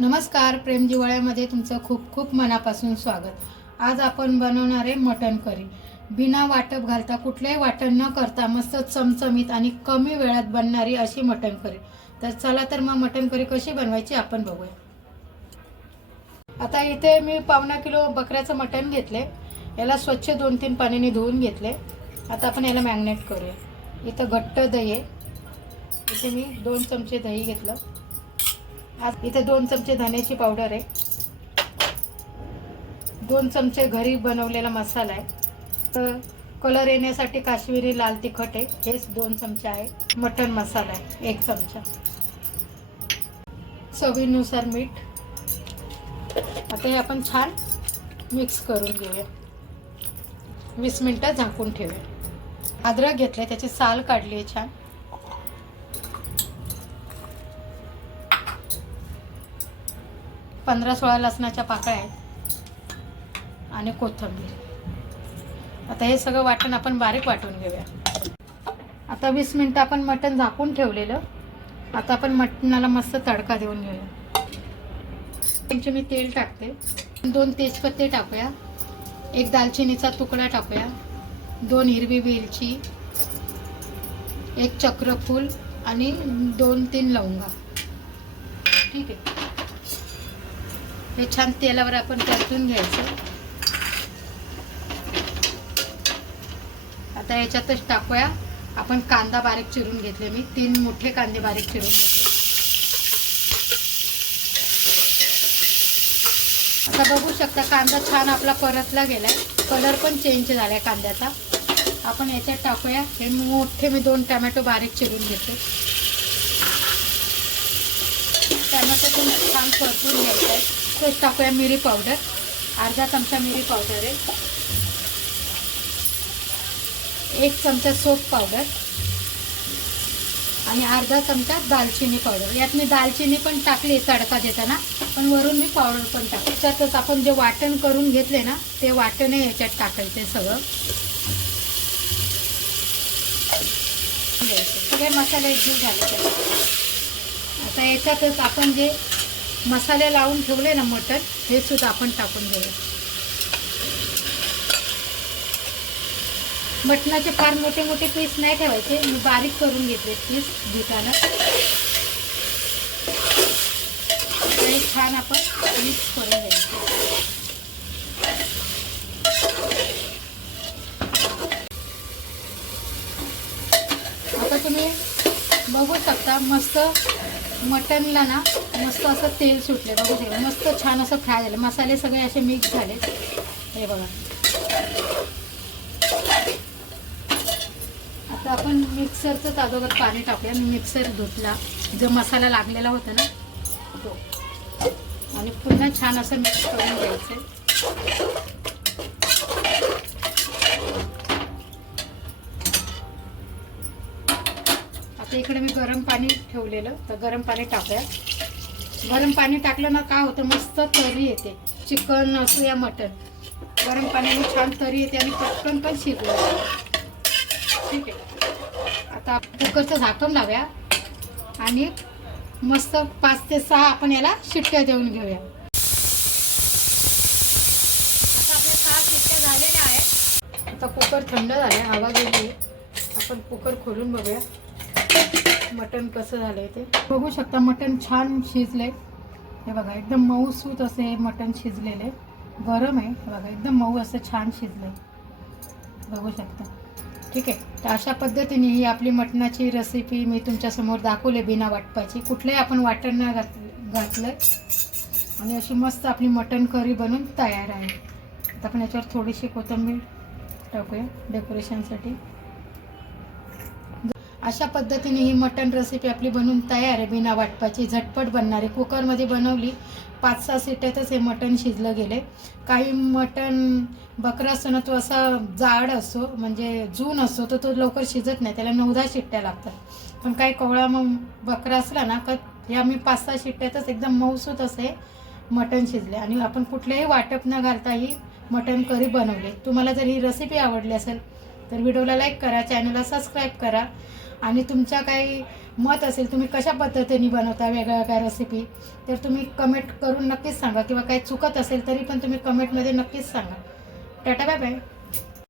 नमस्कार प्रेम जिवाळ्यामध्ये तुमचं खूप खूप मनापासून स्वागत. आज आपण बनवणार आहे मटण करी. बिना वाटप घालता कुठलेही वाटण न करता मस्त चमचमीत आणि कमी वेळात बनणारी अशी मटण करी. तर चला तर मग मटण करी कशी बनवायची आपण बघूया. आता इथे मी पावणा किलो बकऱ्याचं मटण घेतले याला स्वच्छ दोन तीन पाण्याने धुवून घेतले आता आपण याला मॅग्नेट करूया. इथं घट्ट दही आहे. इथे मी दोन चमचे दही घेतलं. आज इथे दोन चमचे धण्याची पावडर आहे. दोन चमचे घरी बनवलेला मसाला आहे. तर कलर येण्यासाठी काश्मीरी लाल तिखट आहे. हेच दोन चमचे आहे. मटन मसाला आहे. एक चमचा. चवीनुसार मीठ. आता हे आपण छान मिक्स करून घेऊया. वीस मिनटं झाकून ठेवूया. अद्रक घेतले त्याची साल काढली आहे छान. पंधरा सोळा लसणाच्या पाकळ्या आहेत. आणि कोथिंबीर. आता हे सगळं वाटण आपण बारीक वाटून घेऊया. आता वीस मिनटं आपण मटण झाकून ठेवलेलं. आता आपण मटणाला मस्त तडका देऊन घेऊया. त्यांचे मी तेल टाकते. दोन तेजपत्ते टाकूया. एक दालचिनीचा तुकडा टाकूया. दोन हिरवी वेलची. एक चक्रफूल आणि दोन तीन लवंगा. ठीक आहे. हे छान तेलावर आपण परतून घ्यायचं. आता याच्यातच टाकूया. आपण कांदा बारीक चिरून घेतले. मी तीन मोठे कांदे बारीक चिरून घेतले. आता बघू शकता कांदा छान आपला परतला गेलाय. कलर पण चेंज झालाय कांद्याचा. आपण याच्यात टाकूया. हे मोठे मी दोन टमॅटो बारीक चिरून घेते. टमॅटो पण छान परतून घ्यायचं आहे तेच टाकूया मिरी पावडर अर्धा चमचा मिरी पावडर आहे. एक चमचा सोप पावडर आणि अर्धा चमचा दालचिनी पावडर यात मी दालचिनी पण टाकली तडका देताना. पण वरून मी पावडर पण टाकली. त्याच्यातच आपण जे वाटण करून घेतले ना ते वाटणे याच्यात टाकायचे सगळं. सगळे मसाले एकजीव झाले आता याच्यातच आपण जे मसाले लावून ठेवले ना मटण हे सुद्धा आपण टाकून घेऊया मटणाचे फार मोठे मोठे पीस नाही ठेवायचे मी बारीक करून घेतले पीस घेताना आणि छान आपण मिक्स करून घ्यायचं. आता तुम्ही बघू शकता मस्त मटनला ना मस्त असं तेल सुटले बघू शकता मस्त छान असं फ्राय झालं. मसाले सगळे असे मिक्स झाले. हे बघा. आता आपण मिक्सरचं अगोदर पाणी टाकूया. मी मिक्सर धुतला. जो मसाला लागलेला होता ना तो. आणि पुन्हा छान असं मिक्स करून घ्यायचं आता इकडे मी गरम पाणी ठेवलेलं. तर गरम पाणी टाकूया. गरम पाणी टाकलं ना काय होतं? मस्त तरी येते. चिकन असू या मटन. गरम पाण्याने छान तरी येते आणि पटकन पण शिजलं. ठीक आहे. आता कुकरचं झाकण लावूया. आणि मस्त पाच ते सहा आपण याला शिट्ट्या देऊन घेऊया. आता आपल्या सहा शिट्ट्या झालेल्या आहेत. आता कुकर थंड झालाय. आवाज येते आपण कुकर खोलून बघूया. मटण कसं झालंय ते? बघू शकता मटण छान शिजले हे बघा एकदम मऊसूत असे हे मटण शिजलेले. गरम आहे. हे बघा एकदम मऊ असं छान शिजलंय. बघू शकता. ठीक आहे. तर अशा पद्धतीने ही आपली मटणाची रेसिपी मी तुमच्यासमोर दाखवली बिना वाटपाची. कुठलंही आपण वाटण न घात घातलं आणि अशी मस्त आपली मटण करी बनून तयार आहे. आता आपण याच्यावर थोडीशी कोथिंबीर टाकूया डेकोरेशनसाठी अशा पद्धतीने ही मटण रेसिपी आपली बनवून तयार आहे. बिना वाटपाची झटपट बनणारी. कुकरमध्ये बनवली पाच सहा सिट्यातच हे मटण शिजलं गेले काही मटण बकरा असतो ना तो असा जाड असतो म्हणजे जून असतो तर तो लवकर शिजत नाही. त्याला नऊ दहा शिट्ट्या लागतात. पण काही कोवळा मग बकरा असला ना का या मी पाच सहा शिट्ट्यातच एकदम मऊसूत असे मटण शिजले. आणि आपण कुठलेही वाटप न घालता ही मटण करी बनवले. तुम्हाला जर ही रेसिपी आवडली असेल तर व्हिडिओला लाईक करा चॅनलला सबस्क्राईब करा. आणि तुमच्या काही मत असेल तुम्ही कशा पद्धतीने बनवता वेगळ्या वेगळ्या रेसिपी तर तुम्ही कमेंट करून नक्कीच सांगा. किंवा काही चुकत असेल तरी पण तुम्ही कमेंटमध्ये नक्कीच सांगा. Tata bye bye